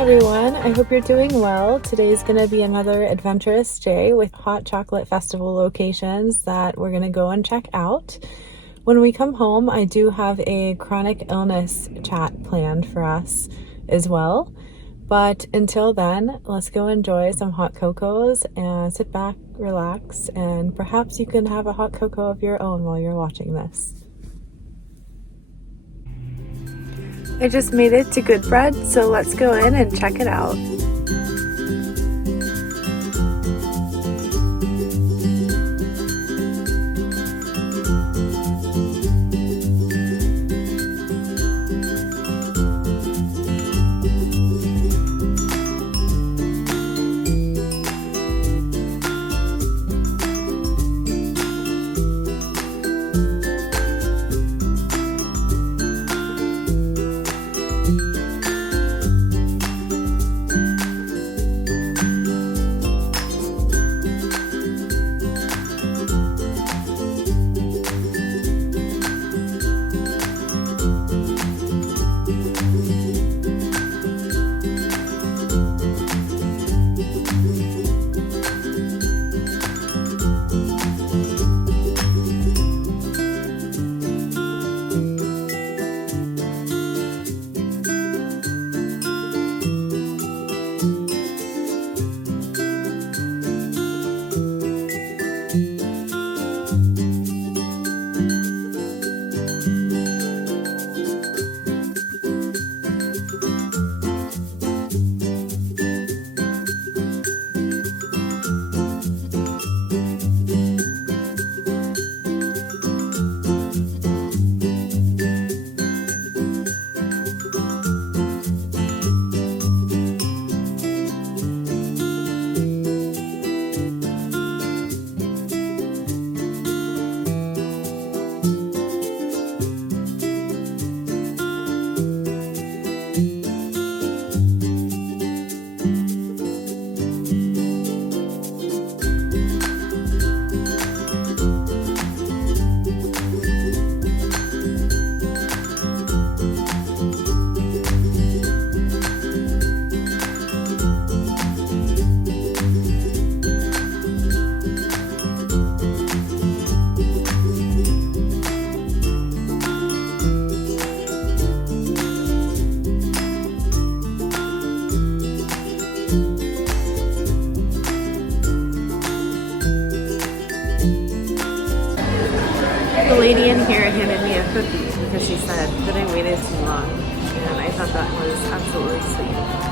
everyone, I hope you're doing well. Today's going to be another adventurous day with Hot Chocolate Festival locations that we're going to go and check out. When we come home, I do have a chronic illness chat planned for us as well. But until then, let's go enjoy some hot cocos and sit back, relax, and perhaps you can have a hot cocoa of your own while you're watching this. I just made it to Good Bread, so let's go in and check it out. The lady in here handed me a cookie because she said that I waited too long, and I thought that was absolutely sweet.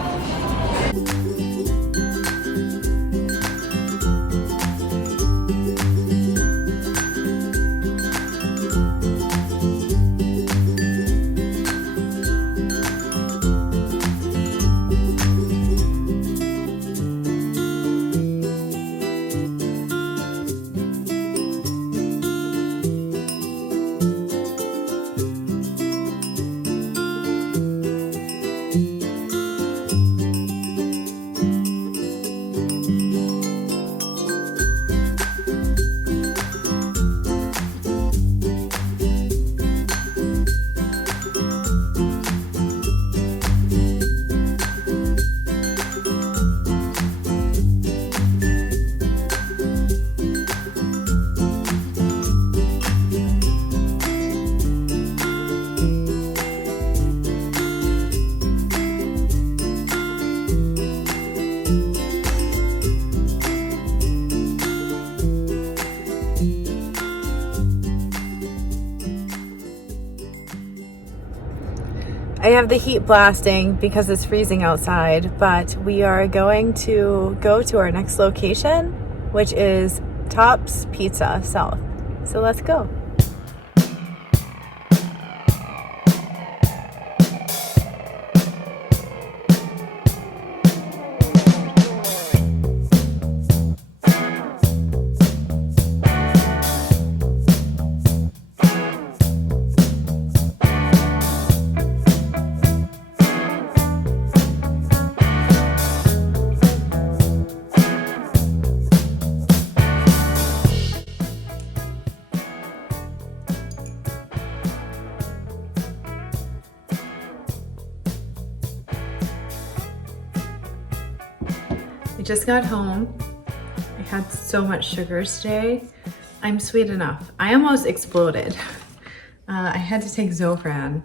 I have the heat blasting because it's freezing outside, but we are going to go to our next location, which is Tops Pizza South. So let's go. just got home. I had so much sugar today. I'm sweet enough. I almost exploded. I had to take Zofran,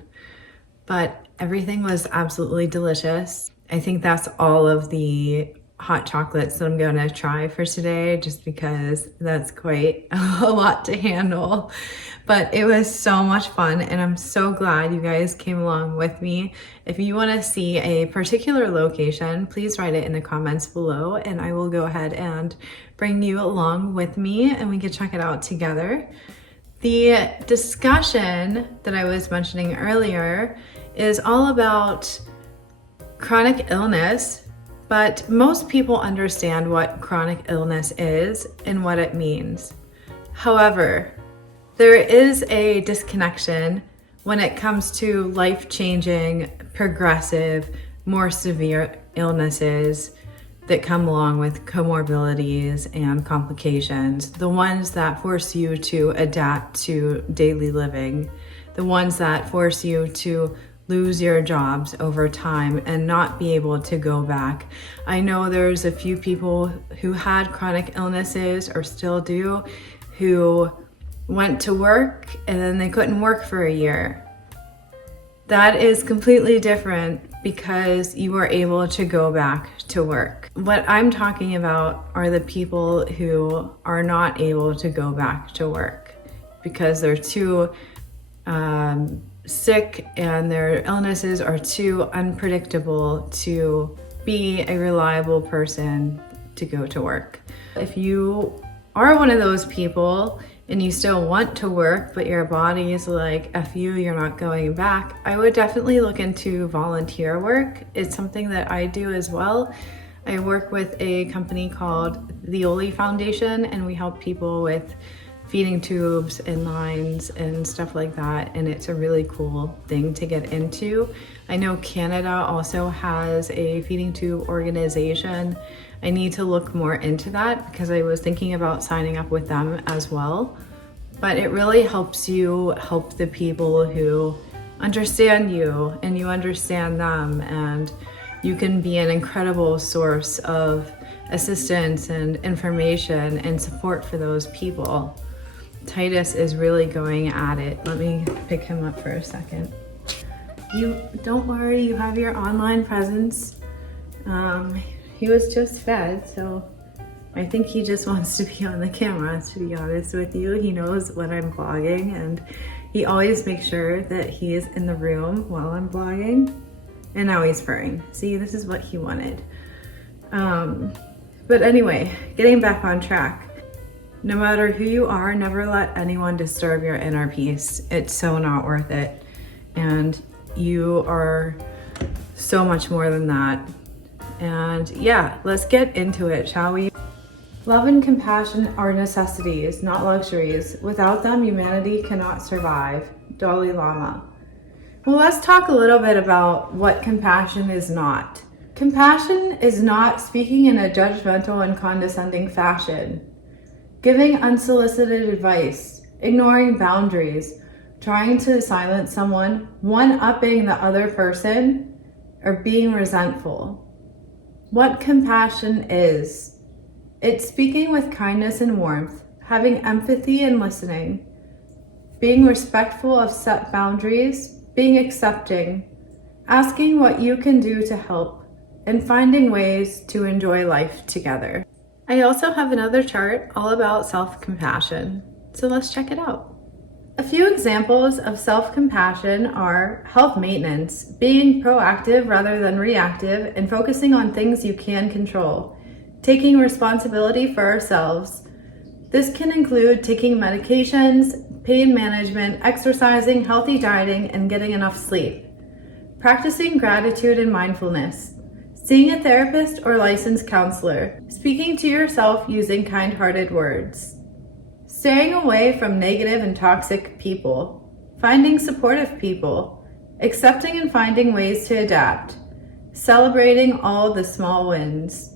but everything was absolutely delicious. I think that's all of the hot chocolates that I'm gonna try for today, just because that's quite a lot to handle. But it was so much fun, and I'm so glad you guys came along with me. If you want to see a particular location, please write it in the comments below, and I will go ahead and bring you along with me and we can check it out together. The discussion that I was mentioning earlier is all about chronic illness, but most people understand what chronic illness is and what it means. However, there is a disconnection when it comes to life-changing, progressive, more severe illnesses that come along with comorbidities and complications, the ones that force you to adapt to daily living, the ones that force you to lose your jobs over time and not be able to go back. I know there's a few people who had chronic illnesses, or still do, who went to work and then they couldn't work for a year. That is completely different because you are able to go back to work. What I'm talking about are the people who are not able to go back to work because they're too sick and their illnesses are too unpredictable to be a reliable person to go to work. If you are one of those people and you still want to work, but your body is like, F you, you're not going back, I would definitely look into volunteer work. It's something that I do as well. I work with a company called the Oli Foundation, and we help people with feeding tubes and lines and stuff like that, and it's a really cool thing to get into. I know Canada also has a feeding tube organization. I need to look more into that because I was thinking about signing up with them as well. But it really helps you help the people who understand you and you understand them, and you can be an incredible source of assistance and information and support for those people. Titus is really going at it. Let me pick him up for a second. You don't worry, you have your online presence. He was just fed, so I think he just wants to be on the camera, to be honest with you. He knows when I'm vlogging, and he always makes sure that he is in the room while I'm vlogging. And now he's purring. See, this is what he wanted. But anyway, getting back on track. No matter who you are, never let anyone disturb your inner peace. It's so not worth it. And you are so much more than that. And yeah, let's get into it, shall we? Love and compassion are necessities, not luxuries. Without them, humanity cannot survive. Dalai Lama. Well, let's talk a little bit about what compassion is not. Compassion is not speaking in a judgmental and condescending fashion, giving unsolicited advice, ignoring boundaries, trying to silence someone, one-upping the other person, or being resentful. What compassion is, it's speaking with kindness and warmth, having empathy and listening, being respectful of set boundaries, being accepting, asking what you can do to help, and finding ways to enjoy life together. I also have another chart all about self-compassion, so let's check it out. A few examples of self-compassion are health maintenance, being proactive rather than reactive and focusing on things you can control, taking responsibility for ourselves. This can include taking medications, pain management, exercising, healthy dieting, and getting enough sleep. Practicing gratitude and mindfulness, seeing a therapist or licensed counselor, speaking to yourself using kind-hearted words. Staying away from negative and toxic people, finding supportive people, accepting and finding ways to adapt, celebrating all the small wins.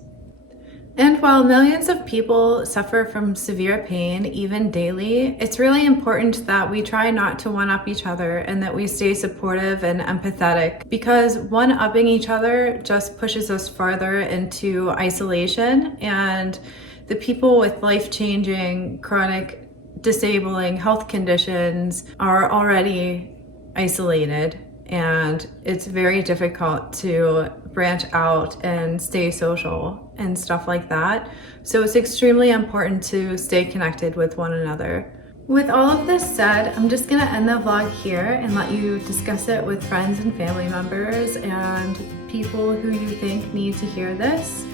And while millions of people suffer from severe pain, even daily, it's really important that we try not to one-up each other and that we stay supportive and empathetic, because one-upping each other just pushes us farther into isolation, and the people with life-changing, chronic, disabling health conditions are already isolated, and it's very difficult to branch out and stay social and stuff like that. So it's extremely important to stay connected with one another. With all of this said, I'm just gonna end the vlog here and let you discuss it with friends and family members and people who you think need to hear this.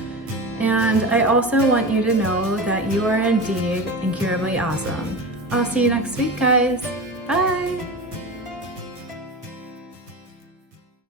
And I also want you to know that you are indeed incurably awesome. I'll see you next week, guys.